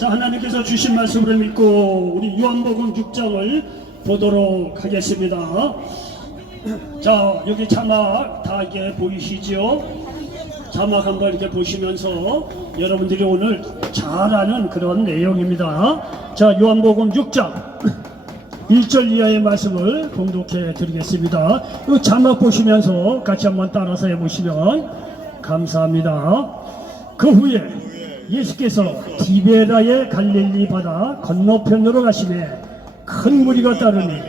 자, 하나님께서 주신 말씀을 믿고 우리 요한복음 6장을 보도록 하겠습니다. 자, 여기 자막 다 이게 보이시죠? 자막 한번 이렇게 보시면서 여러분들이 오늘 잘 아는 그런 내용입니다. 자, 요한복음 6장 1절 이하의 말씀을 봉독해 드리겠습니다. 이 자막 보시면서 같이 한번 따라서 해보시면 감사합니다. 그 후에 예수께서 디베라의 갈릴리 바다 건너편으로 가시매 큰 무리가 따르니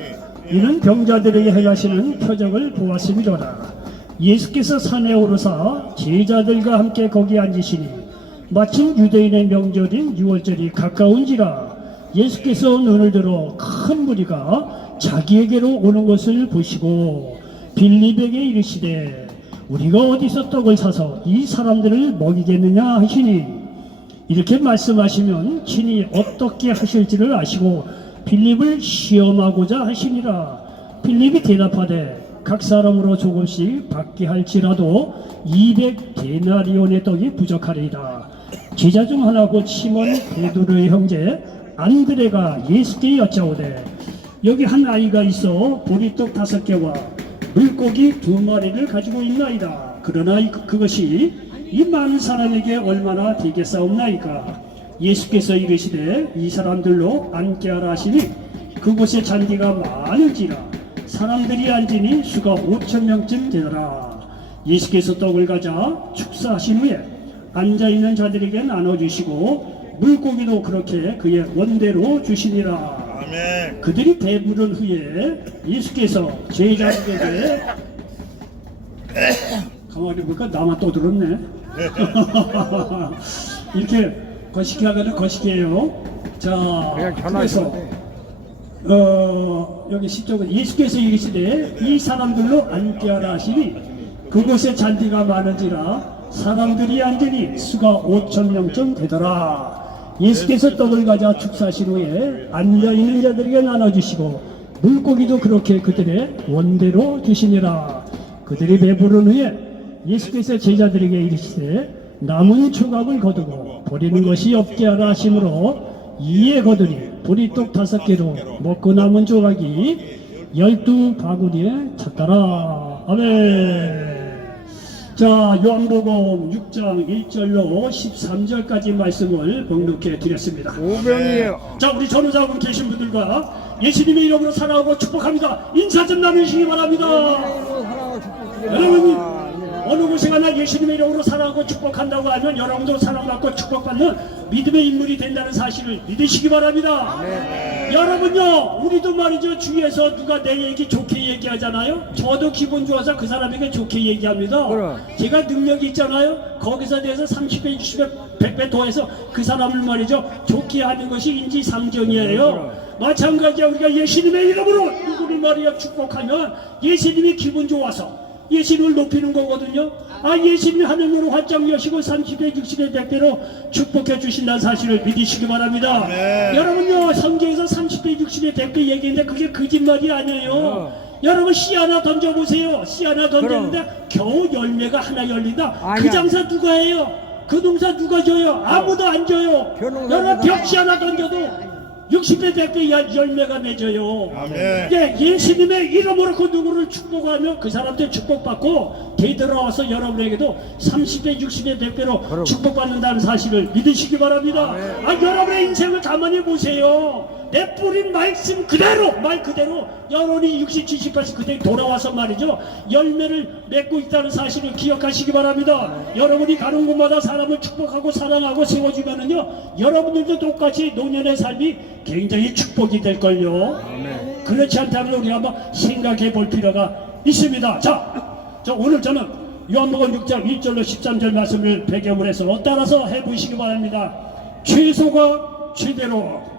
이는 병자들에게 행하시는 표적을 보았음이로라. 예수께서 산에 오르사 제자들과 함께 거기 앉으시니 마침 유대인의 명절인 유월절이 가까운지라. 예수께서 눈을 들어 큰 무리가 자기에게로 오는 것을 보시고 빌립에게 이르시되 우리가 어디서 떡을 사서 이 사람들을 먹이겠느냐 하시니 이렇게 말씀하시면 친히 어떻게 하실지를 아시고 빌립을 시험하고자 하시니라. 빌립이 대답하되 각 사람으로 조금씩 받게 할지라도 200데나리온의 떡이 부족하리이다. 제자 중 하나 곧 시몬 베드로의 형제 안드레가 예수께 여짜오되 여기 한 아이가 있어 보리떡 5개와 물고기 2마리를 가지고 있나이다. 그러나 그것이 이 많은 사람에게 얼마나 되겠사옵나이까. 예수께서 이르시되 이 사람들로 앉게 하라 하시니 그곳에 잔디가 많은지라. 사람들이 앉으니 수가 5,000명쯤 되더라. 예수께서 떡을 가져 축사하신 후에 앉아있는 자들에게 나눠주시고 물고기도 그렇게 그의 원대로 주시니라. 아멘. 그들이 배부른 후에 예수께서 제자들에게 가만히 보니까 나만 또 들었네. 이렇게 거시기 하면 거시기예요. 자, 그래서 여기 10쪽은 예수께서 이르시되 이 사람들로 앉게 하라 하시니 그곳에 잔디가 많은지라 사람들이 앉으니 수가 5,000명쯤 되더라. 예수께서 떡을 가져 축사하신 후에 앉아있는 자들에게 나눠주시고 물고기도 그렇게 그들의 원대로 주시니라. 그들이 배부른 후에 예수께서 제자들에게 이르시되 남은 조각을 거두고 버리는 것이 없게 하라 하심으로 이에 거두니 보리떡 5개로 먹고 남은 조각이 12바구니에 찼더라. 아멘. 자, 요한복음 6장 1절로 13절까지 말씀을 봉독해 드렸습니다. 오병이에요. 자, 우리 전우자분 계신 분들과 예수님의 이름으로 사랑하고 축복합니다. 인사 좀 나누시기 바랍니다. 여러분, 어느 곳에 가나 예수님의 이름으로 사랑하고 축복한다고 하면 여러분도 사랑받고 축복받는 믿음의 인물이 된다는 사실을 믿으시기 바랍니다. 여러분요, 우리도 말이죠, 주위에서 누가 내 얘기 좋게 얘기하잖아요. 저도 기분 좋아서 그 사람에게 좋게 얘기합니다. 제가 능력이 있잖아요. 거기서 대해서 30배, 60배, 100배 더해서 그 사람을 말이죠, 좋게 하는 것이 인지상정이에요. 마찬가지야. 우리가 예수님의 이름으로 누구를 말이야 축복하면 예수님이 기분 좋아서 예수님을 높이는 거거든요. 아, 예수님이 하늘으로 활짝 여시고 30배, 60배, 100배로 축복해 주신다는 사실을 믿으시기 바랍니다. 여러분요, 성경에서 30배, 60배, 100배 얘기했는데 그게 거짓말이 아니에요. 여러분, 씨 하나 던져보세요. 씨 하나 던졌는데 겨우 열매가 하나 열린다. 그 장사 누가 해요? 그 농사 누가 져요? 아무도 안 져요. 여러분, 벽시 하나 던져도 60배, 100배 열매가 맺어요. 아멘. 예수님의 이름으로 그 누구를 축복하면 그 사람들 축복받고 되돌아와서 여러분에게도 30배, 60배, 100배로 축복받는다는 사실을 믿으시기 바랍니다. 아, 여러분의 인생을 가만히 보세요. 내 뿌린 말씀 그대로, 말 그대로 여러분이 60, 70, 80 그대로 돌아와서 말이죠, 열매를 맺고 있다는 사실을 기억하시기 바랍니다. 여러분이 가는 곳마다 사람을 축복하고 사랑하고 세워주면은요, 여러분들도 똑같이 노년의 삶이 굉장히 축복이 될걸요. 그렇지 않다면 우리가 한번 생각해 볼 필요가 있습니다. 자, 오늘 저는 요한복음 6장 1절로 13절 말씀을 배경으로 해서 따라서 해보시기 바랍니다. 최소가 최대로.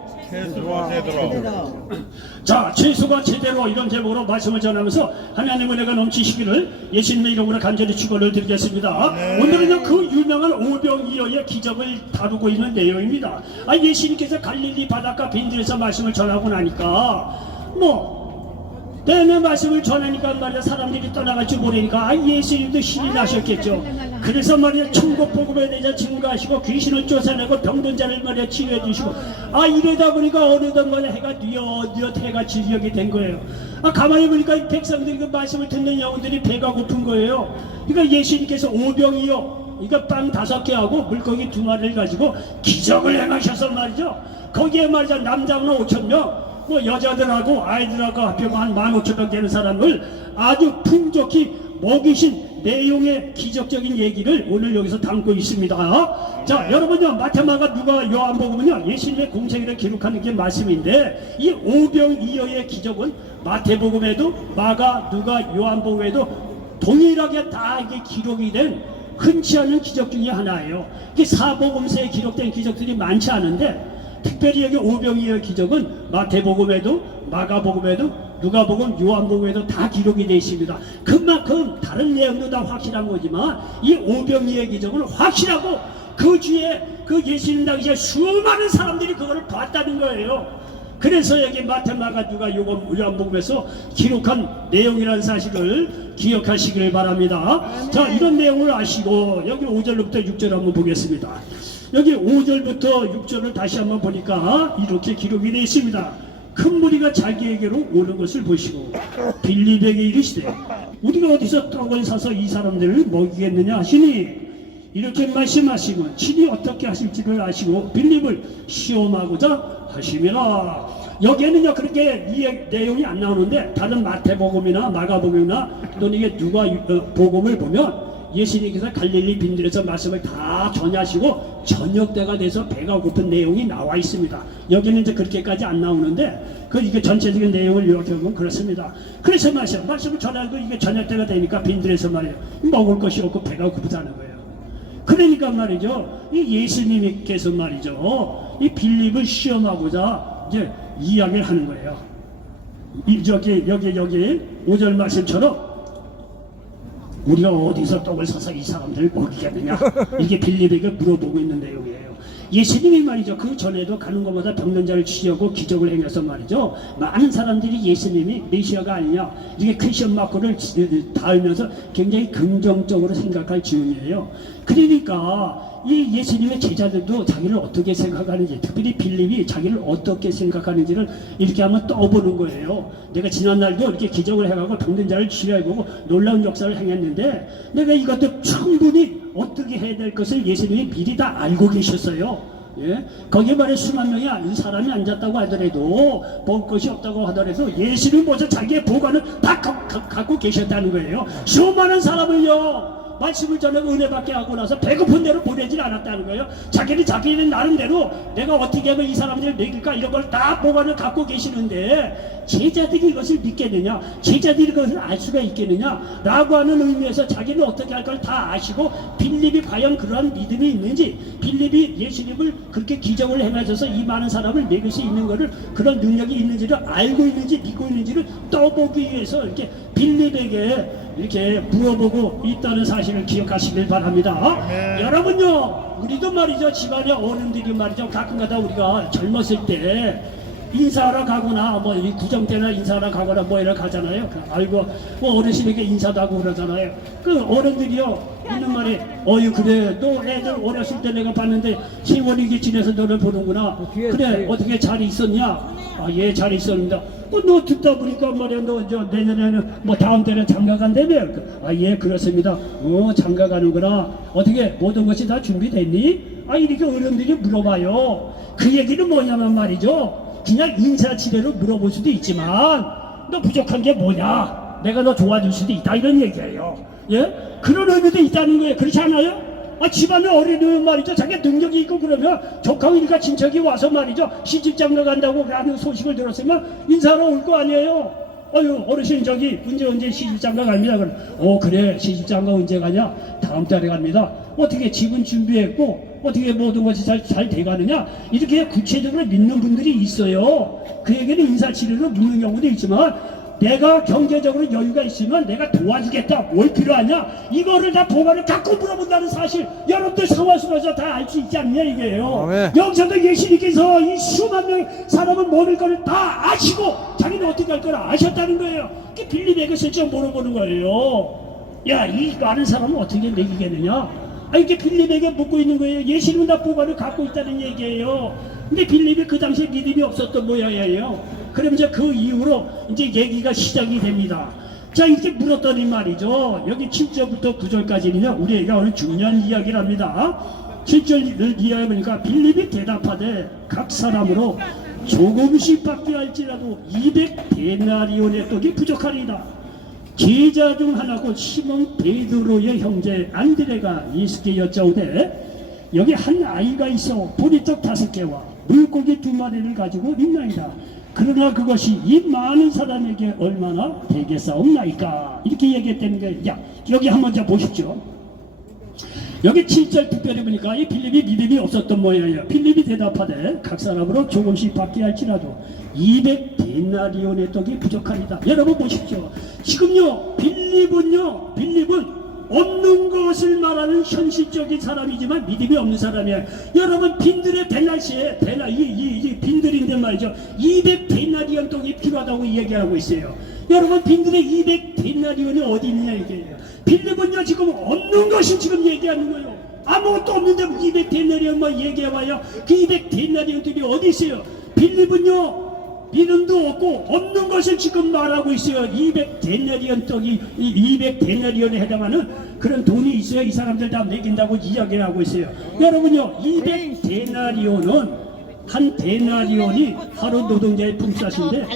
자, 최소가 제대로, 이런 제목으로 말씀을 전하면서 하나님의 은혜가 넘치시기를 예수님의 이름으로 간절히 축원을 드리겠습니다. 오늘은요, 그 유명한 오병이어의 기적을 다루고 있는 내용입니다. 아, 예수님께서 갈릴리 바닷가 빈들에서 말씀을 전하고 나니까 때문에 말씀을 전하니까 말이야 사람들이 떠나갈지 모르니까 예수님도 신이 나셨겠죠. 그래서 말이야 천국 복음에 대해서 증거하시고 귀신을 쫓아내고 병든 자를 말이야 치료해 주시고 이러다 보니까 어느덧 말이야 해가 뉘엿뉘엿 해가 지력이 된 거예요. 가만히 보니까 이 백성들이 그 말씀을 듣는 영혼들이 배가 고픈 거예요. 그러니까 예수님께서 오병이요, 그러니까 빵 5개하고 물고기 2마리를 가지고 기적을 행하셔서 말이죠. 거기에 말이죠 남자는 5,000명, 뭐 여자들하고 아이들하고 합해서 한 15,000명 되는 사람을 아주 풍족히 먹이신 내용의 기적적인 얘기를 오늘 여기서 담고 있습니다. 자, 여러분요, 마태마가 누가 요한복음은요 예수님의 공생애를 기록하는 게 말씀인데, 이 오병이어의 기적은 마태복음에도 마가, 누가, 요한복음에도 동일하게 다 이게 기록이 된 흔치 않은 기적 중에 하나예요. 이게 사복음서에 기록된 기적들이 많지 않은데, 특별히 여기 오병이어의 기적은 마태복음에도 마가복음에도 누가복음 요한복음에도 다 기록이 되어 있습니다. 그만큼 다른 내용도 다 확실한 거지만 이 오병이어의 기적은 확실하고 그 주에 그 예수님 당시에 수많은 사람들이 그거를 봤다는 거예요. 그래서 여기 마태 마가 누가 요한복음에서 기록한 내용이라는 사실을 기억하시길 바랍니다. 자, 이런 내용을 아시고 여기 5절부터 6절 한번 보겠습니다. 여기 5절부터 6절을 다시 한번 보니까 이렇게 기록이 되어 있습니다. 큰 무리가 자기에게로 오는 것을 보시고 빌립에게 이르시되 우리가 어디서 떡을 사서 이 사람들을 먹이겠느냐 하시니, 이렇게 말씀하시면 친히 어떻게 하실지를 아시고 빌립을 시험하고자 하심이라. 여기에는요 그렇게 이 내용이 안 나오는데 다른 마태복음이나 마가복음이나 또는 이게 누가 복음을 보면 예수님께서 갈릴리 빈들에서 말씀을 다 전하시고 저녁 때가 돼서 배가 고픈 내용이 나와 있습니다. 여기는 이제 그렇게까지 안 나오는데 이게 전체적인 내용을 요약해보면 그렇습니다. 그래서 말씀을 전하고 이게 저녁 때가 되니까 빈들에서 말이에요 먹을 것이 없고 배가 고프다는 거예요. 그러니까 말이죠 이 예수님께서 말이죠 이 빌립을 시험하고자 이제 이야기를 하는 거예요. 여기 5절 말씀처럼 우리가 어디서 떡을 사서 이 사람들을 먹이겠느냐, 이게 빌립에게 물어보고 있는 내용이에요. 예수님이 말이죠 그 전에도 가는 것마다 병든 자를 치료하고 기적을 행해서 말이죠 많은 사람들이 예수님이 메시아가 아니냐 이게 퀘션 마크를 달면서 굉장히 긍정적으로 생각할 지경이에요. 그러니까 이 예수님의 제자들도 자기를 어떻게 생각하는지, 특별히 빌립이 자기를 어떻게 생각하는지를 이렇게 한번 떠보는 거예요. 내가 지난날도 이렇게 기적을 해가고 병든 자를 치료해보고 놀라운 역사를 행했는데 내가 이것도 충분히 어떻게 해야 될 것을 예수님이 미리 다 알고 계셨어요. 예? 거기에 말해 수만 명이 이 사람이 앉았다고 하더라도 먹을 것이 없다고 하더라도 예수님 먼저 자기의 보관을 다 갖고 계셨다는 거예요. 수많은 사람을요 말씀을 전하고 은혜받게 하고 나서 배고픈 대로 보내질 않았다는 거예요. 자기는 나름대로 내가 어떻게 하면 이 사람들을 먹일까 이런 걸 다 보관을 갖고 계시는데 제자들이 이것을 믿겠느냐, 제자들이 그것을 알 수가 있겠느냐 라고 하는 의미에서 자기는 어떻게 할 걸 다 아시고 빌립이 과연 그러한 믿음이 있는지, 빌립이 예수님을 그렇게 기적을 행하셔서 이 많은 사람을 먹일 수 있는 것을 그런 능력이 있는지를 알고 있는지 믿고 있는지를 떠보기 위해서 이렇게 빌립에게 이렇게 물어보고 있다는 사실을 기억하시길 바랍니다. 여러분요 우리도 말이죠 집안의 어른들이 말이죠 가끔가다 우리가 젊었을 때 인사하러 가거나 뭐 구정 때나 인사하러 가거나 뭐 이러 가잖아요. 알고 뭐 어르신에게 인사도 하고 그러잖아요. 그 어른들이요 있는 말이 그래 너 애들 어렸을 때 내가 봤는데 세월이 이렇게 지내서 너를 보는구나. 그래 어떻게 잘 있었냐? 예 잘 있었습니다. 너 듣다 보니까 말이야 너 내년에는 뭐 다음 때는 장가 간다며. 예 그렇습니다. 장가 가는구나. 어떻게 모든 것이 다 준비됐니? 이렇게 어른들이 물어봐요. 그 얘기는 뭐냐면 말이죠 그냥 인사치레로 물어볼 수도 있지만 너 부족한 게 뭐냐, 내가 너 도와줄 수도 있다 이런 얘기예요. 예? 그런 의미도 있다는 거예요. 그렇지 않아요? 집안에 어린이는 말이죠 자기 능력이 있고 그러면 조카니까 친척이 와서 말이죠 시집장가 간다고 하는 소식을 들었으면 인사하러 올 거 아니에요. 어르신 저기 언제 시집장가 갑니다. 그럼 그래 시집장가 언제 가냐? 다음 달에 갑니다. 어떻게 집은 준비했고 어떻게 모든 것이 잘 돼가느냐? 이렇게 구체적으로 믿는 분들이 있어요. 그 얘기는 인사치레로 묻는 경우도 있지만 내가 경제적으로 여유가 있으면 내가 도와주겠다. 뭘 필요하냐? 이거를 다 보관을 갖고 물어본다는 사실 여러분들 상황속에서 다 알 수 있지 않냐 이게요. 여기서도 예수님께서 이 수만 명 사람은 먹을 거를 다 아시고 자기는 어떻게 할 걸 아셨다는 거예요. 그 빌립에게 슬쩍 물어보는 거예요. 야, 이 많은 사람은 어떻게 먹이겠느냐? 이렇게 빌립에게 묻고 있는 거예요. 예수님은 다 보관을 갖고 있다는 얘기예요. 근데 빌립이 그 당시에 믿음이 없었던 모양이에요. 그러면서 그 이후로 이제 얘기가 시작이 됩니다. 자, 이렇게 물었더니 말이죠. 여기 7절부터 9절까지는요, 우리가 오늘 중요한 이야기를 합니다. 7절을 이해해보니까 빌립이 대답하되 각 사람으로 조금씩 받게 할지라도 200데나리온의 떡이 부족하리이다. 제자 중 하나고 시몬 베드로의 형제 안드레가 예수께 여짜오되 여기 한 아이가 있어 보리떡 5개와 물고기 2마리를 가지고 있나이다. 그러나 그것이 이 많은 사람에게 얼마나 되겠사옵나이까. 이렇게 얘기했다는 거예요. 야, 여기 한번 자 보십시오. 여기 7절 특별히 보니까 이 빌립이 믿음이 없었던 모양이에요. 빌립이 대답하되 각 사람으로 조금씩 받게 할지라도 200데나리온의 떡이 부족하리다. 여러분 보십시오. 지금요 빌립은 없는 것을 말하는 현실적인 사람이지만 믿음이 없는 사람이에요. 여러분 빈들의 벨날시에 이 빈들인데 말이죠. 200데나리온 떡이 필요하다고 얘기하고 있어요. 여러분 빈들의 200데나리온이 어디 있느냐 이게요. 빌립은요 지금 없는 것을 지금 얘기하는 거예요. 아무것도 없는데 200데나리온만 얘기해봐요. 그 200데나리온들이 어디 있어요? 빌립은요 믿음도 없고 없는 것을 지금 말하고 있어요. 200데나리온 떡이 200데나리온에 해당하는 그런 돈이 있어야 이 사람들 다 먹인다고 이야기를 하고 있어요. 여러분요 200데나리온은 한 데나리온이 하루 노동자의 품삯인데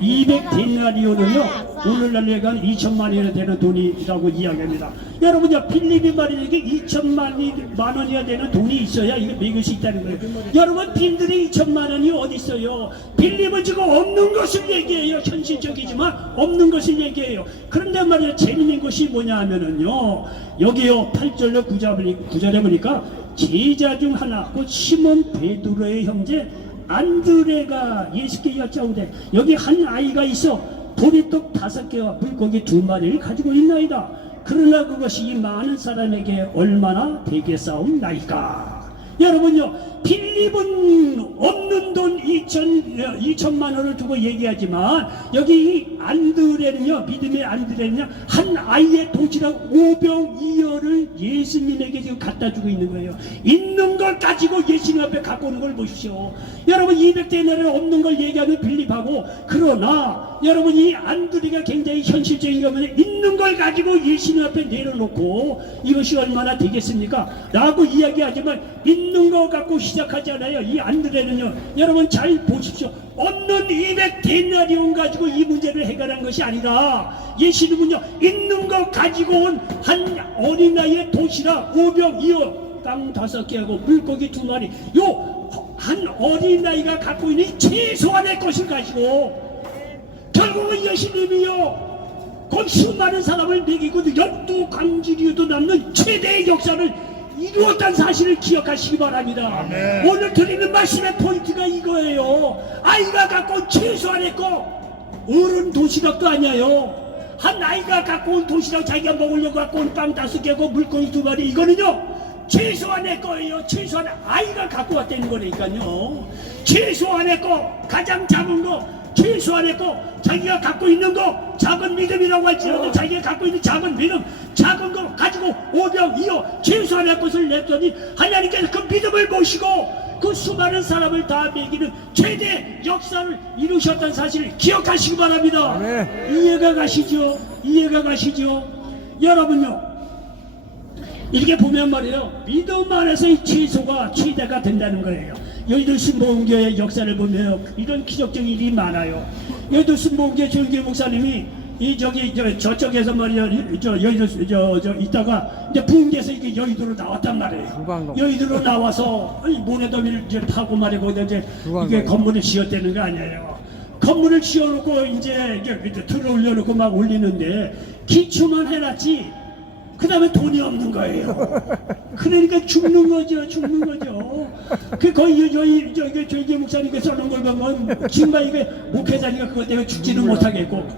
200데나리온은요 오늘날 내가 2천만 원이 되는 돈이라고 이야기합니다. 여러분요 빌립이 말이죠. 이게 2천만 원이나 되는 돈이 있어야 이거 먹일 수 있다는 거예요. 여러분 빈들이 2천만 원이 어디 있어요? 빌립은 지금 없는 것을 얘기해요. 현실적이지만 없는 것을 얘기해요. 그런데 말이야 재밌는 것이 뭐냐 하면은요 여기요 8절로 9절에 보니까 제자 중 하나 곧 시몬 베드로의 형제 안드레가 예수께 여짜오되 여기 한 아이가 있어 보리떡 5개와 물고기 2마리를 가지고 있나이다. 그러나 그것이 이 많은 사람에게 얼마나 되겠사옵나이까. 여러분요 빌립은 없는 돈 2천만 원을 두고 얘기하지만 여기 이 안드레는요 믿음의 안드레는요 한 아이의 도시락 5병 2어를 예수님에게 지금 갖다 주고 있는 거예요. 있는 걸 가지고 예수님 앞에 갖고 오는 걸 보십시오. 여러분 200데나리온 없는 걸 얘기하는 빌립하고 그러나 여러분 이 안드레가 굉장히 현실적인 경우에 있는 걸 가지고 예수님 앞에 내려놓고 이것이 얼마나 되겠습니까? 라고 이야기하지만 있는 거 갖고 시작하잖아요. 이 안드레는요 여러분 잘 보십시오. 없는 200데나리온 가지고 이 문제를 해결한 것이 아니라 예수님은요 있는 거 가지고 온 한 어린아이의 도시락 5병 2어 빵 5개하고 물고기 2마리 요 한 어린아이가 갖고 있는 최소한의 것을 가지고 결국은 예수님이요 곧 수많은 사람을 먹이고 12강주리에도 남는 최대의 역사를 이루었다는 사실을 기억하시기 바랍니다. 아멘. 오늘 드리는 말씀의 포인트가 이거예요. 아이가 갖고 온 최소한의 거 어른 도시락도 아니에요. 한 아이가 갖고 온 도시락 자기가 먹으려고 갖고 온 빵 5개고 물고기 2마리 이거는요 최소한의 거예요. 최소한의 아이가 갖고 왔다는 거니까요. 최소한의 거 가장 작은 거 최소한의 거 자기가 갖고 있는 거 작은 믿음이라고 할지라도 자기가 갖고 있는 작은 믿음 작은 거 가지고 5병 2어 최소한의 것을 냈더니 하나님께서 그 믿음을 모시고 그 수많은 사람을 다 먹이는 최대 역사를 이루셨다는 사실을 기억하시기 바랍니다. 이해가 가시죠? 이해가 가시죠? 여러분요 이렇게 보면 말이에요 믿음 안에서의 최소가 최대가 된다는 거예요. 여의도 신봉교의 역사를 보면 이런 기적적인 일이 많아요. 여의도 신봉교 조영규 목사님이 저쪽에서 말이야 여의도 있다가 이제 부흥돼서 이게 여의도로 나왔단 말이에요. 여의도로 나와서 모래더미를 이제 파고 말이고 이제 이게 건물을 지었다는 거 아니에요. 건물을 지어놓고 이제 틀을 올려놓고 막 올리는데 기초만 해놨지. 그 다음에 돈이 없는 거예요. 그러니까 죽는 거죠. 그 거의 조영규 목사님께서 하는 걸 보면 정말 이게 목회자니까 그것 때문에 죽지는 못하겠고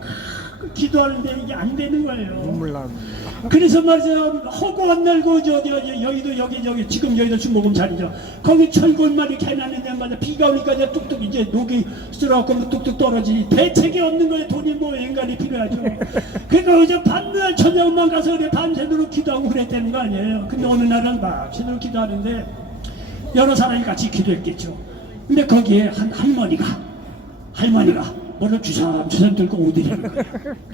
기도하는데 이게 안 되는 거예요. 눈물 나옵니다. 그래서 말이죠, 허구 안 날고 여의도 여기 지금 여의도 중목음 자리죠. 거기 철골만 이렇게 해놨는데 말이야, 비가 오니까 이제 뚝뚝 이제 녹이 쓸어갖고 뚝뚝 떨어지니 대책이 없는 거예요. 돈이 뭐 인간이 필요하죠. 그러니까 이제 밤낮 저녁만 가서 그래 밤새도록 기도하고 그랬다는 거 아니에요. 근데 어느 날은 밤새도록 기도하는데 여러 사람이 같이 기도했겠죠. 근데 거기에 한 할머니가 뭐를 주섬 들고 오더니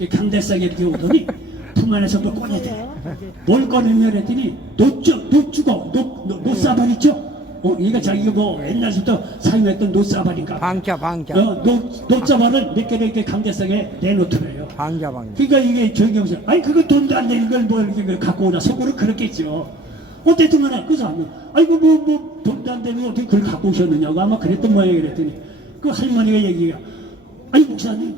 강대상에 이렇게 오더니 품 안에서 뭐 꺼내대. 뭘 꺼내냐 그랬더니 노사발 있죠? 얘가 자기가 뭐 옛날부터 사용했던 노사발인가. 방자. 노사발을 몇 개를 이렇게 강대상에 내놓더래요. 방자. 그러니까 이게 저기서 아니 그거 돈도 안 되는 걸 뭐 이렇게 갖고 오나 속으로 그렇겠죠. 어쨌든 간에 그 사람은 아이고 뭐 돈도 안 되는 거 어떻게 그걸 갖고 오셨느냐고 아마 그랬던 모양이 그랬더니 그 할머니가 얘기가 아니 목사님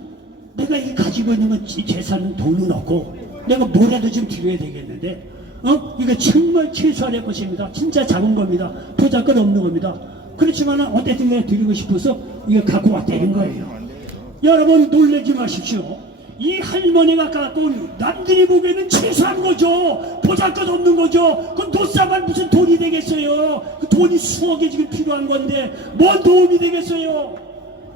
내가 이게 가지고 있는 건 재산은 돈은 없고 내가 뭐라도 좀 드려야 되겠는데 이거 정말 최소한의 것입니다. 진짜 작은 겁니다. 보잘것 없는 겁니다. 그렇지만 어쨌든 간에 드리고 싶어서 이거 갖고 왔다는 거예요. 여러분 놀라지 마십시오. 이 할머니가 갖고 온 남들이 보기에는 최소한 거죠. 보잘것 없는 거죠. 그 노사발 무슨 돈이 되겠어요. 그 돈이 수억에 지금 필요한 건데 뭔 도움이 되겠어요.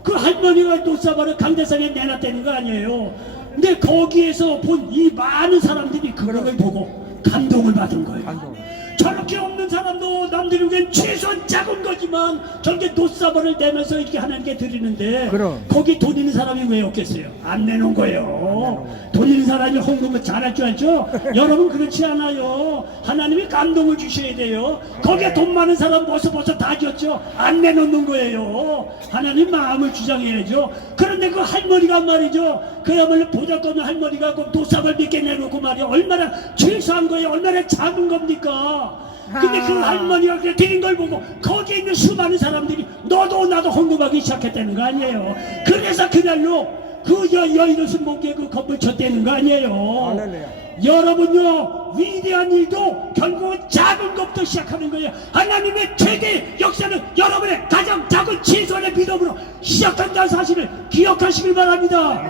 그 할머니가 노사발을 강대상에 내놨다는 거 아니에요. 근데 거기에서 본 이 많은 사람들이 그걸 보고 감동을 받은 거예요. 저렇게 없는 사람도 남들이 보기엔 최소한 작은 거지만 저렇게 노사발을 내면서 이렇게 하나님께 드리는데 거기 돈 있는 사람이 왜 없겠어요? 안 내놓은 거예요. 돈 있는 사람이 헌금을 잘할 줄 알죠? 여러분 그렇지 않아요. 하나님이 감동을 주셔야 돼요. 거기에 돈 많은 사람 벌써 다 줬죠? 안 내놓는 거예요. 하나님 마음을 주장해야죠. 그런데 그 할머니가 말이죠, 그야말로 보잘것없는 할머니가 그 노사발 몇 개 내놓고 말이야 얼마나 최소한 거예요. 얼마나 작은 겁니까? 근데 그 할머니가 그렇게 드린 걸 보고 거기에 있는 수많은 사람들이 너도 나도 헌금하기 시작했다는 거 아니에요. 그래서 그날로 그 여의도 순복음교회 그 건물 쳤다는 거 아니에요. 여러분요 위대한 일도 결국은 작은 것부터 시작하는 거예요. 하나님의 최대 역사는 여러분의 가장 작은 최소한의 믿음으로 시작한다는 사실을 기억하시길 바랍니다.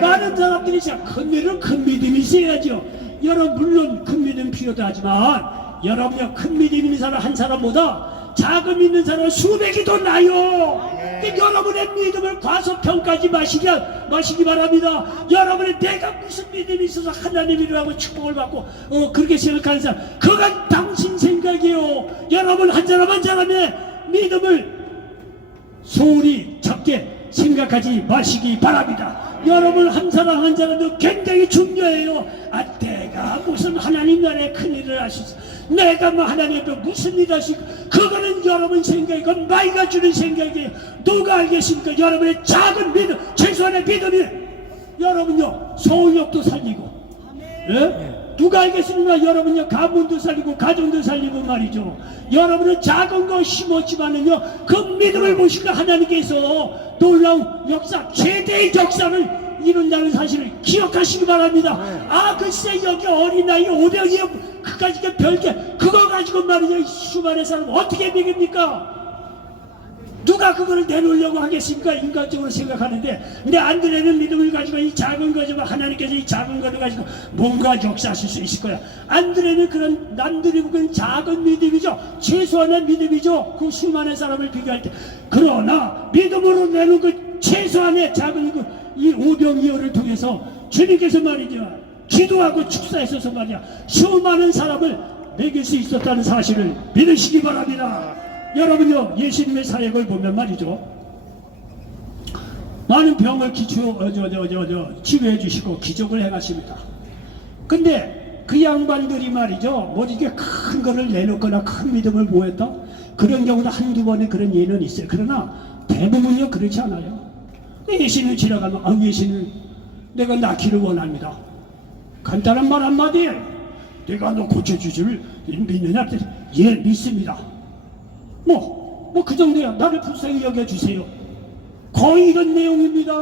많은 사람들이 큰 일은 큰 믿음이 있어야죠. 여러분 물론 큰 믿음 필요도 하지만 여러분요 큰 믿음 있는 사람 한 사람보다 작은 믿는 사람은 수백이 더 나요. 여러분의 믿음을 과소평가하지 마시기 바랍니다. 여러분의 내가 무슨 믿음이 있어서 하나님이라고 축복을 받고 그렇게 생각하는 사람 그건 당신 생각이에요. 여러분 한 사람 한 사람의 믿음을 소홀히 작게 생각하지 마시기 바랍니다. 여러분 한 사람 한 사람도 굉장히 중요해요. 내가 무슨 하나님 나라에 큰일을 하시죠. 내가 뭐 하나님 앞에 무슨 일을 하시고 그거는 여러분 생각이 그건 마이가 주는 생각이에요. 누가 알겠습니까? 여러분의 작은 믿음 최소한의 믿음이 여러분요 서울역도 살리고 누가 알겠습니까? 여러분요 가문도 살리고 가정도 살리고 말이죠. 여러분은 작은 거 심었지만은요 그 믿음을 보시고 하나님께서 놀라운 역사 최대의 역사를 이룬다는 사실을 기억하시기 바랍니다. 글쎄 여기 어린아이 500이요 그까지 별게 그거 가지고 말이죠 수많은 사람 어떻게 믿습니까? 누가 그걸 내놓으려고 하겠습니까? 인간적으로 생각하는데 근데 안드레는 믿음을 가지고 이 작은 거지만 하나님께서 이 작은 거를 가지고 뭔가 역사하실 수 있을 거야. 안드레는 그런 남들이 보기엔 작은 믿음이죠. 최소한의 믿음이죠. 그 수많은 사람을 비교할 때 그러나 믿음으로 내놓은 그 최소한의 작은 이 오병이어를 통해서 주님께서 말이죠 기도하고 축사했어서 말이야 수많은 사람을 먹일 수 있었다는 사실을 믿으시기 바랍니다. 여러분요 예수님의 사역을 보면 말이죠 많은 병을 치료해 주시고 기적을 행하십니다. 근데 그 양반들이 말이죠 뭐 이렇게 큰 거를 내놓거나 큰 믿음을 보였다 그런 경우도 한두 번의 그런 예는 있어요. 그러나 대부분요 그렇지 않아요. 예수님을 지나가면 예수님 내가 낫기를 원합니다. 간단한 말 한마디에 내가 너 고쳐주지를 믿느냐? 예 믿습니다. 뭐 그 정도야. 나를 불쌍히 여겨주세요. 거의 이런 내용입니다.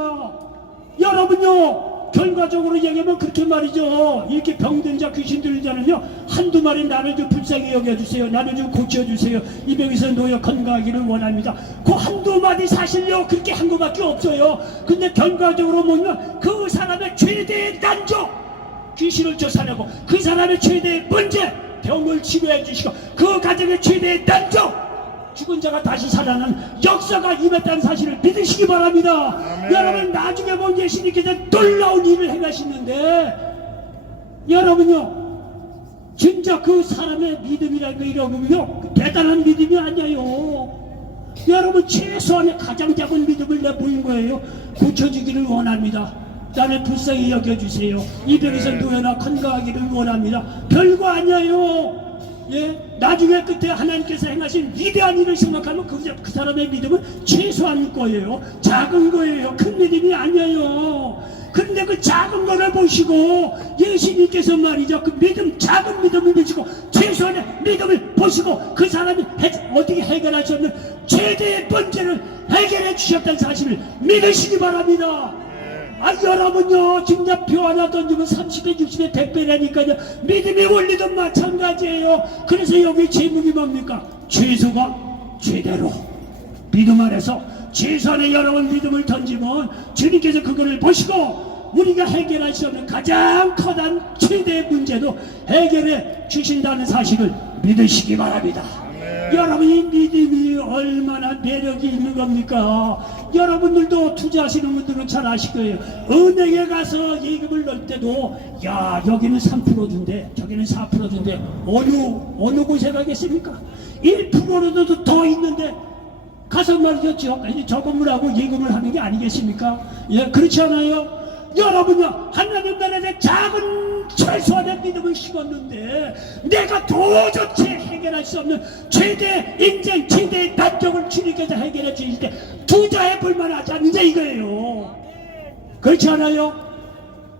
여러분요 결과적으로 얘기하면 그렇게 말이죠. 이렇게 병든 자 귀신 들린 자는요 한두 마리 나를 좀 불쌍히 여겨주세요, 나를 좀 고쳐주세요, 이 병에서 놓여 건강하기를 원합니다. 그 한두 마디 사실요 그렇게 한 것밖에 없어요. 근데 결과적으로 보면 그 사람의 최대의 난조, 귀신을 쫓아내고 그 사람의 최대의 문제, 병을 치료해 주시고 그 가정의 최대의 난조, 죽은 자가 다시 살아나는 역사가 임했다는 사실을 믿으시기 바랍니다. 아멘. 여러분 나중에 보면 예수님께서 놀라운 일을 행하시는데 여러분요 진짜 그 사람의 믿음이라는 거 이러면요 대단한 믿음이 아니에요. 여러분 최소한의 가장 작은 믿음을 내 보인 거예요. 고쳐지기를 원합니다. 나를 불쌍히 여겨주세요. 이 병에서 놓여나 건강하기를 원합니다. 별거 아니에요. 예, 나중에 끝에 하나님께서 행하신 위대한 일을 생각하면 그 사람의 믿음은 최소한 거예요. 작은 거예요. 큰 믿음이 아니에요. 그런데 그 작은 거를 보시고 예수님께서 말이죠 그 믿음, 작은 믿음을 보시고 최소한의 믿음을 보시고 그 사람이 어떻게 해결할 수 없는 최대의 문제를 해결해 주셨다는 사실을 믿으시기 바랍니다. 아 여러분요 진짜 표 하나 던지면 30배 60배 100배라니까요. 믿음의 원리도 마찬가지예요. 그래서 여기 제목이 뭡니까? 최소가 최대로 믿음 안에서 최소한의 여러분 믿음을 던지면 주님께서 그거를 보시고 우리가 해결할 수 없는 가장 커다란 최대의 문제도 해결해 주신다는 사실을 믿으시기 바랍니다. 여러분이 믿음이 얼마나 매력이 있는 겁니까? 여러분들도 투자하시는 분들은 잘 아실 거예요. 은행에 가서 예금을 넣을 때도 야 여기는 3% 준대 저기는 4% 준대 어느 곳에 가겠습니까? 1%라도 더 있는데 가서 말이죠 저 건물하고 예금을 하는 게 아니겠습니까? 예 그렇지 않아요? 여러분요 하나님 나라에 작은 최소한의 믿음을 심었는데 내가 도저히 해결할 수 없는 최대 인생 최대의 난적을 주님께서 해결해 주실 때 투자해 볼만하지 않느냐 이거예요. 그렇지 않아요?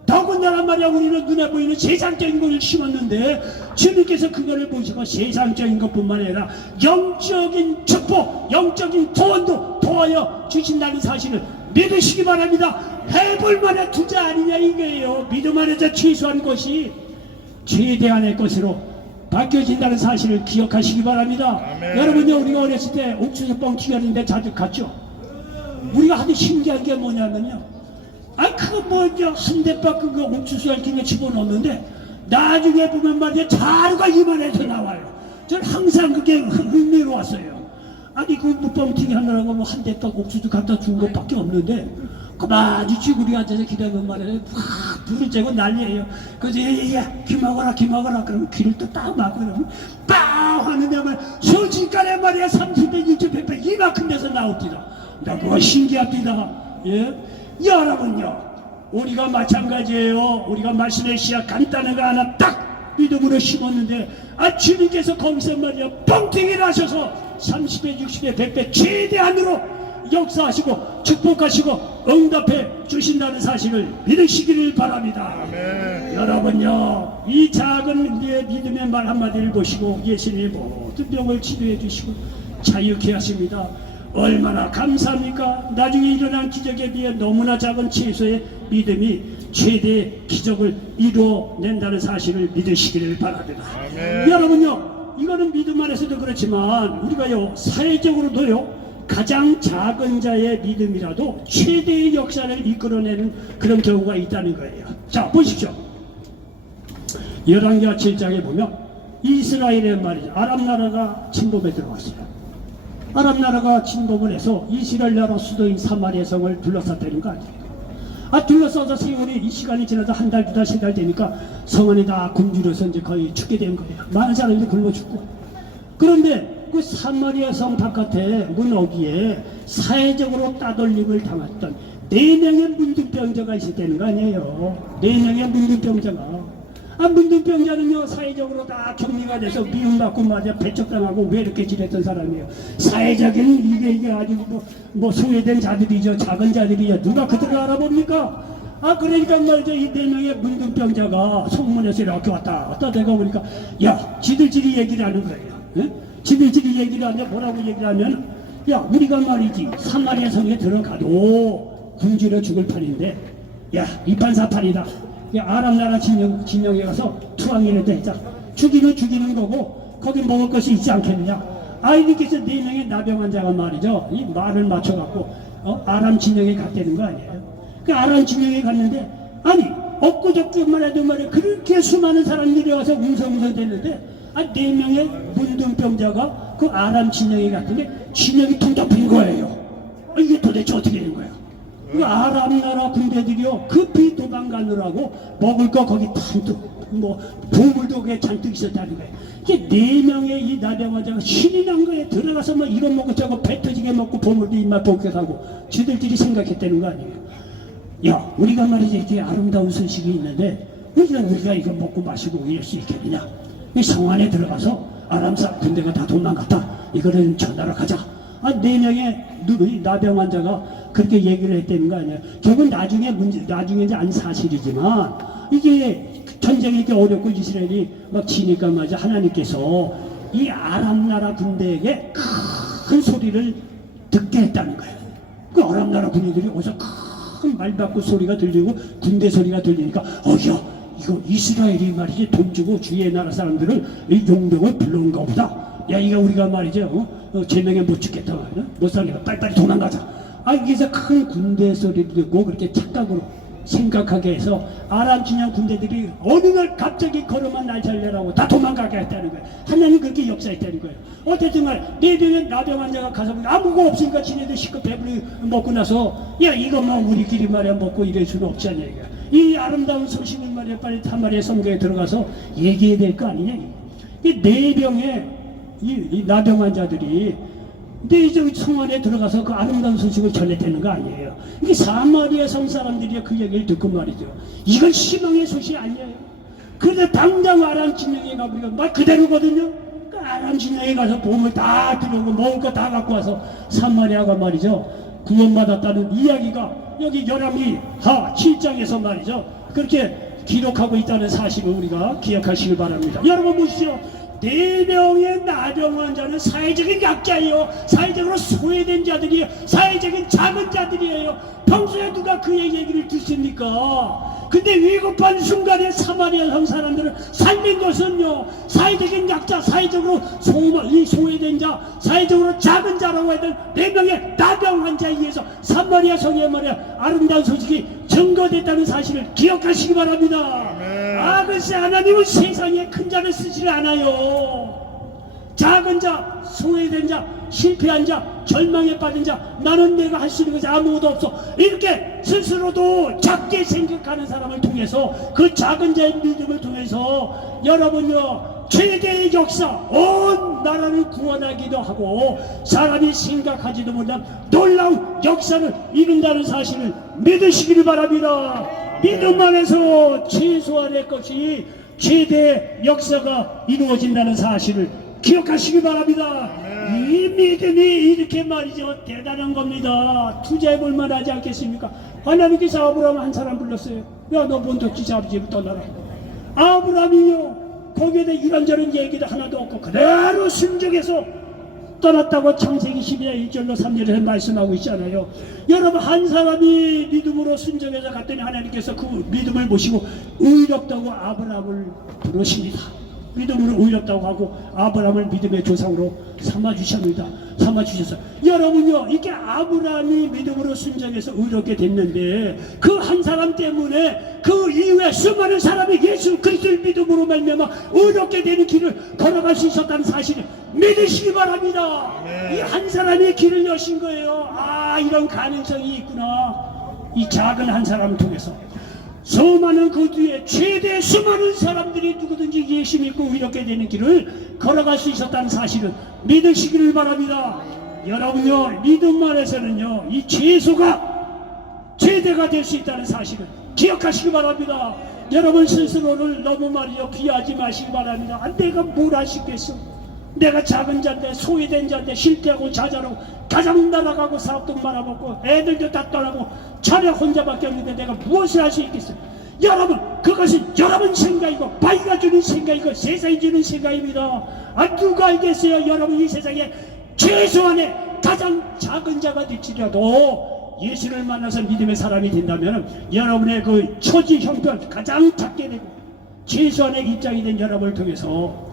더군다나 말이야 우리는 눈에 보이는 세상적인 것을 심었는데 주님께서 그거를 보시고 세상적인 것뿐만 아니라 영적인 축복, 영적인 구원도 도와여 주신다는 사실을 믿으시기 바랍니다. 해볼 만한 투자 아니냐 이거예요. 믿음 안에서 최소한 것이 최대한의 것으로 바뀌어진다는 사실을 기억하시기 바랍니다. 아멘. 여러분요 우리가 어렸을 때 옥수수 뻥튀기 하는데 자주 갔죠. 우리가 하도 신기한 게 뭐냐면요 그거 뭐죠 한 대박 그 옥수수 얇게 집어넣는데 나중에 보면 말이야 자루가 이만해서 나와요. 전 항상 그게 흥미로웠어요. 아니 그 뻥튀기 하느라고 뭐 한 대박 옥수수 갖다 준 것밖에 없는데 가만히 쥐구리 앉아서 기다리면 말이야 확 불을 쬐고 난리예요. 그래서 귀 먹어라 귀 먹어라 그러면 귀를 또 딱 막고 그러면 빵 하는데 말 순식간에 말이야 30배 60배 100배 이만큼 돼서 나옵니다. 나 그거 신기합니다. 예? 여러분요 우리가 마찬가지예요. 우리가 말씀의 씨앗 간단한 거 하나 딱 믿음으로 심었는데 주님께서 거기서 말이야 뻥튀기를 하셔서 30배 60배 100배 최대한으로 역사하시고 축복하시고 응답해 주신다는 사실을 믿으시기를 바랍니다. 아멘. 여러분요 이 작은 우리의 믿음의 말 한마디를 보시고 예수님이 모든 병을 치료해 주시고 자유케 하십니다. 얼마나 감사합니까? 나중에 일어난 기적에 비해 너무나 작은 최소의 믿음이 최대의 기적을 이루어낸다는 사실을 믿으시기를 바랍니다. 아멘. 여러분요 이거는 믿음 안에서도 그렇지만 우리가요 사회적으로도요 가장 작은 자의 믿음이라도 최대의 역사를 이끌어내는 그런 경우가 있다는 거예요. 자 보십시오. 열왕기하 7장에 보면 이스라엘의 말이죠 아람 나라가 침범에 들어왔어요. 아람 나라가 침범을 해서 이스라엘 나라 수도인 사마리아 성을 둘러쌌다는 거 아니에요. 둘러싸서 세월이 이 시간이 지나서 한 달, 두 달, 세 달 되니까 성 안이 다 굶주려서 이제 거의 죽게 된 거예요. 많은 사람들이 굶어 죽고. 그런데 그 사마리아 성 바깥에 문 어귀에 사회적으로 따돌림을 당했던 4명의 문둥병자가 있었다는 거 아니에요. 4명의 문둥병자가. 문둥병자는요 사회적으로 다 격리가 돼서 미움받고 말이야 배척당하고 외롭게 지냈던 사람이에요. 사회적인 이게 아주 뭐 소외된 자들이죠. 작은 자들이죠. 누가 그들을 알아봅니까? 그러니까 말이죠 이 4명의 문둥병자가 성문에서 이렇게 왔다 갔다 내가 보니까 야 지들끼리 얘기를 하는 거예요. 예? 지들끼리 얘기를 하냐 뭐라고 얘기를 하면 야 우리가 말이지 사마리아 성에 들어가도 굶주려 죽을 판인데 야 이판사판이다. 아람 나라 진영에 가서 투항이라도 자 죽이는 거고 거기 먹을 것이 있지 않겠느냐. 아이들께서 4명의 나병 환자가 말이죠. 이 말을 맞춰갖고 아람 진영에 갔다는 거 아니에요. 그 아람 진영에 갔는데 아니 엊그저께만 해도 말이야 그렇게 수많은 사람들이 와서 웅성웅성 됐는데 4명의 문둥병자가 그 아람 진영에 갔더니 진영이 텅텅 빈 거예요. 이게 도대체 어떻게 된 거야? 그 아람 나라 군대들이요 급히 도망가느라고 먹을 거 거기 잔뜩 뭐 보물도 그게 잔뜩 있었다는 거예요. 이게 4명의 이 나병환자가 신이 난 거에 들어가서 막 이거 먹고 저거 배 터지게 먹고 보물도 입맛 보게 하고 지들끼리 생각했다는 거 아니에요. 야 우리가 말이지 이렇게 아름다운 소식이 있는데 우리가 이거 먹고 마시고 이럴 수 있겠느냐. 이 성 안에 들어가서 아람사 군대가 다 도망갔다. 이거는 전하러 가자. 4명의 나병 환자가 그렇게 얘기를 했다는 거 아니에요. 결국 나중에 이제 안 사실이지만 이게 전쟁이 이렇게 어렵고 이스라엘이 막 지니까 말이야 하나님께서 이 아람 나라 군대에게 큰 소리를 듣게 했다는 거예요. 그 아람 나라 군인들이 어디서 큰 말바꾸 소리가 들리고 군대 소리가 들리니까 이거 이스라엘이 말이지 돈 주고 주위의 나라 사람들을 이 용병을 불러온가 보다. 야 이거 우리가 말이죠 제명에 못 죽겠다 말이야. 못 살겠다. 빨리빨리 도망가자. 여기서 큰 군대 소리를 듣고 그렇게 착각으로 생각하게 해서 아람 진영 군대들이 어느 날 갑자기 걸어만 날 살려라고 다 도망가게 했다는 거예요. 하나님 그렇게 역사했다는 거예요. 어쨌든 말 4명의 나병 환자가 가서 아무거 없으니까 지네들 시급 배불리 먹고 나서 야 이것만 우리끼리 말이야 먹고 이럴 수는 없지 않냐 이거야. 이 아름다운 소식을 말이야 빨리 타마리아 성경에 들어가서 얘기해야 될 거 아니냐. 이 4병의 이 나병 환자들이 근데 이제 성 안에 들어가서 그 아름다운 소식을 전했다는 거 아니에요. 이게 사마리아 성 사람들이 그 얘기를 듣고 말이죠. 이건 희망의 소식이 아니에요. 그런데 당장 아람 진영에 가보니까 말 그대로거든요. 그 아람 진영에 가서 보물 다 들여오고 먹을 거 다 갖고 와서 사마리아가 말이죠. 구원받았다는 이야기가 여기 열왕기하 7장에서 말이죠. 그렇게 기록하고 있다는 사실을 우리가 기억하시길 바랍니다. 여러분 보시죠. 4명의 나병 환자는 사회적인 약자예요. 사회적으로 소외된 자들이에요. 사회적인 작은 자들이에요. 평소에 누가 그의 얘기를 듣습니까? 근데 위급한 순간에 사마리아 성 사람들을 살린 것은요 사회적인 약자, 사회적으로 소외된 자, 사회적으로 작은 자라고 했던 4명의 나병 환자에 의해서 사마리아 성에 말이야 아름다운 소식이 증거됐다는 사실을 기억하시기 바랍니다. 글쎄 하나님은 세상에 큰 자를 쓰지를 않아요. 작은 자, 소외된 자, 실패한 자, 절망에 빠진 자, 나는 내가 할 수 있는 것이 아무것도 없어 이렇게 스스로도 작게 생각하는 사람을 통해서 그 작은 자의 믿음을 통해서 여러분요 최대의 역사 온 나라를 구원하기도 하고 사람이 생각하지도 못한 놀라운 역사를 이룬다는 사실을 믿으시기를 바랍니다. 믿음 안에서 최소한의 것이 최대의 역사가 이루어진다는 사실을 기억하시기 바랍니다. 이 믿음이 이렇게 말이죠 대단한 겁니다. 투자해 볼 만하지 않겠습니까? 하나님께서 아브라함 한 사람 불렀어요. 야 너 먼저 기자아버지를 떠나라. 아브라함이요 거기에 대해 이런저런 얘기도 하나도 없고 그대로 순종해서 떠났다고 창세기 12장 1절로 3절에서 말씀하고 있잖아요. 여러분 한 사람이 믿음으로 순종해서 갔더니 하나님께서 그 믿음을 보시고 의롭다고 아브라함을 부르십니다. 믿음으로 의롭다고 하고 아브라함을 믿음의 조상으로 삼아주셨습니다. 삼아주셔서 여러분요 이렇게 아브라함이 믿음으로 순종해서 의롭게 됐는데 그 한 사람 때문에 그 이후에 수많은 사람이 예수 그리스도를 믿음으로 말미암아 의롭게 되는 길을 걸어갈 수 있었다는 사실을 믿으시기 바랍니다. 이 한 사람이 길을 여신 거예요. 이런 가능성이 있구나. 이 작은 한 사람을 통해서 수많은 그 뒤에 최대 수많은 사람들이 누구든지 예수 믿고 이렇게 되는 길을 걸어갈 수 있었다는 사실을 믿으시기를 바랍니다. 여러분요 믿음 안에서는요 이 최소가 최대가 될 수 있다는 사실을 기억하시기 바랍니다. 여러분 스스로를 너무 말이요 비하지 마시기 바랍니다. 내가 뭘 하시겠어. 내가 작은 자인데 소외된 자인데 실패하고 좌절하고 가장 나라가고 사업도 말아먹고 애들도 다 떠나고 자네 혼자밖에 없는데 내가 무엇을 할 수 있겠어요. 여러분 그것은 여러분 생각이고 바위가 주는 생각이고 세상이 주는 생각입니다. 누가 알겠어요. 여러분 이 세상에 최소한의 가장 작은 자가 될지라도 예수를 만나서 믿음의 사람이 된다면 여러분의 그 처지 형편 가장 작게 되고 최소한의 입장이 된 여러분을 통해서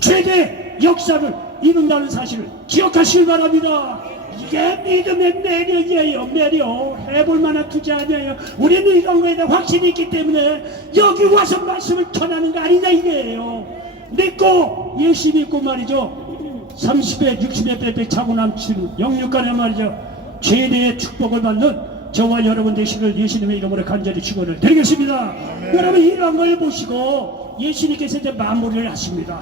최대 역사를 이룬다는 사실을 기억하시길 바랍니다. 이게 믿음의 매력이에요. 매력. 해볼 만한 투지 아니에요. 우리는 이런 거에 대한 확신이 있기 때문에 여기 와서 말씀을 전하는 거 아니냐 이게요. 믿고 예수 믿고 말이죠. 30배 60배 빼빼 차고 남치는 영육간에 말이죠. 최대의 축복을 받는 저와 여러분 되시길 예수님의 이름으로 간절히 축원을 드리겠습니다. 여러분 이런 걸 보시고 예수님께서 이제 마무리를 하십니다.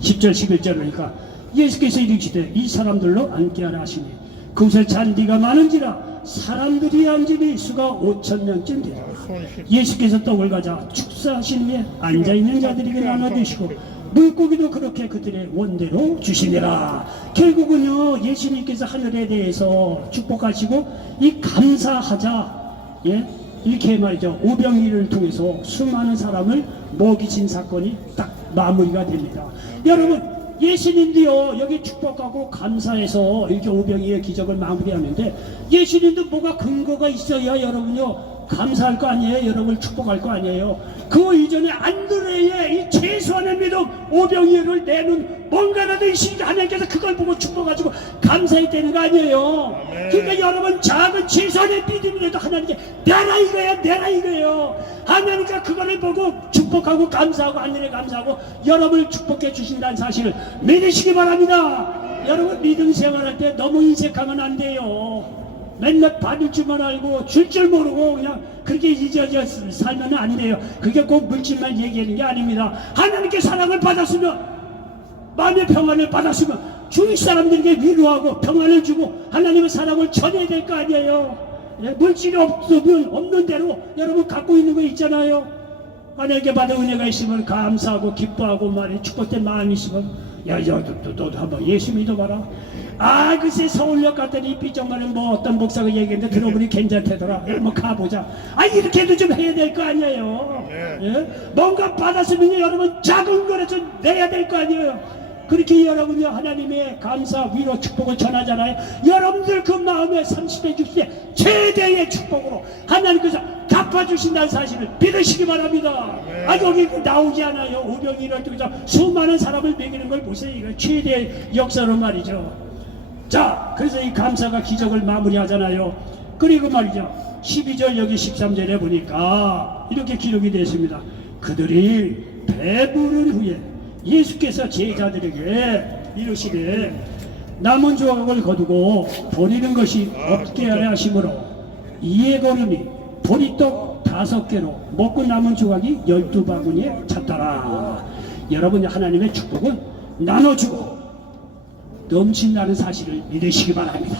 10절 11절 그러니까 예수께서 이르시되 이 사람들로 앉게하라 하시니 그곳에 잔디가 많은지라 사람들이 앉으니 수가 5,000명쯤 되라. 예수께서 떡을 가져 축사하신 후에 앉아있는 자들에게 나눠 드시고 물고기도 그렇게 그들의 원대로 주시니라. 결국은요 예수님께서 하늘에 대해서 축복하시고 이 감사하자 이렇게 말이죠. 오병이를 통해서 수많은 사람을 먹이신 사건이 딱 마무리가 됩니다. 여러분 예수님도요 여기 축복하고 감사해서 이렇게 오병이의 기적을 마무리하는데 예수님도 뭐가 근거가 있어야 여러분요 감사할 거 아니에요. 여러분을 축복할 거 아니에요. 그 이전에 안드레의 이 최소한의 믿음 오병이를 내는 뭔가라도 이 하나님께서 그걸 보고 축복하시고 감사했다는 거 아니에요. 그러니까 여러분 작은 최소한의 믿음이라도 하나님께 내라 이거야 내라 이거예요. 하나님께서 그거를 보고 축복하고 감사하고 하늘에 감사하고 여러분을 축복해 주신다는 사실을 믿으시기 바랍니다. 여러분 믿음 생활할 때 너무 인색하면 안 돼요. 맨날 받을 줄만 알고 줄 줄 모르고 그냥 그렇게 잊어져 살면 안 돼요. 그게 꼭 물질만 얘기하는 게 아닙니다. 하나님께 사랑을 받았으면 마음의 평안을 받았으면 주위 사람들에게 위로하고 평안을 주고 하나님의 사랑을 전해야 될 거 아니에요. 물질이 없으면 없는 대로 여러분 갖고 있는 거 있잖아요. 하나님께 받은 은혜가 있으면 감사하고 기뻐하고 말이 축복된 마음이 있으면 너도 한번 예수 믿어봐라. 아 글쎄 서울역 갔더니 삐정말은 뭐 어떤 목사가 얘기했는데 들어보니 괜찮대더라. 뭐 가보자. 아 이렇게도 좀 해야 될 거 아니에요. 뭔가 받았으면 여러분 작은 거라도 내야 될 거 아니에요. 그렇게 여러분이 하나님의 감사 위로 축복을 전하잖아요. 여러분들 그 마음에 30배 60배 최대의 축복으로 하나님께서 갚아주신다는 사실을 믿으시기 바랍니다. 아 여기 나오지 않아요. 오병이를 통해서 수많은 사람을 먹이는 걸 보세요. 이거 최대의 역사로 말이죠. 자 그래서 이 감사가 기적을 마무리하잖아요. 그리고 말이죠 12절 여기 13절에 보니까 이렇게 기록이 되어 있습니다. 그들이 배부른 후에 예수께서 제자들에게 이르시되 남은 조각을 거두고 버리는 것이 없게 하려 하심으로 이에 걸음이 보리떡 5개로 먹고 남은 조각이 12바구니에 찼더라. 여러분 하나님의 축복은 나눠주고 넘친다는 사실을 믿으시기 바랍니다.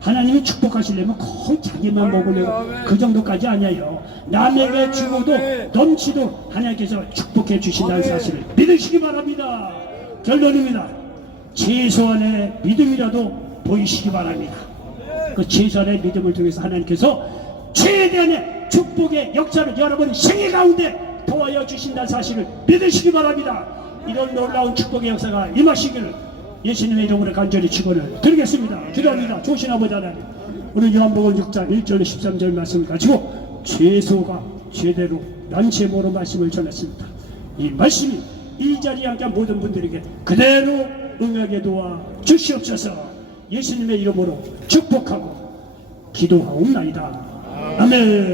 하나님이 축복하시려면 거의 자기만 먹으려고 그 정도까지 아니에요. 남에게 주고도 넘치도록 하나님께서 축복해 주신다는 사실을 믿으시기 바랍니다. 결론입니다. 최소한의 믿음이라도 보이시기 바랍니다. 그 최소한의 믿음을 통해서 하나님께서 최대한의 축복의 역사를 여러분 생애 가운데 도와여 주신다는 사실을 믿으시기 바랍니다. 이런 놀라운 축복의 역사가 임하시기를 예수님의 이름으로 간절히 축원을 드리겠습니다. 기도합니다. 조신 아버지 하나님, 오늘 요한복음 6장 1절 13절 말씀을 가지고 최소가 제대로 난제모로 말씀을 전했습니다. 이 말씀이 이 자리에 앉은 모든 분들에게 그대로 응하게 도와 주시옵소서. 예수님의 이름으로 축복하고 기도하옵나이다. 아멘.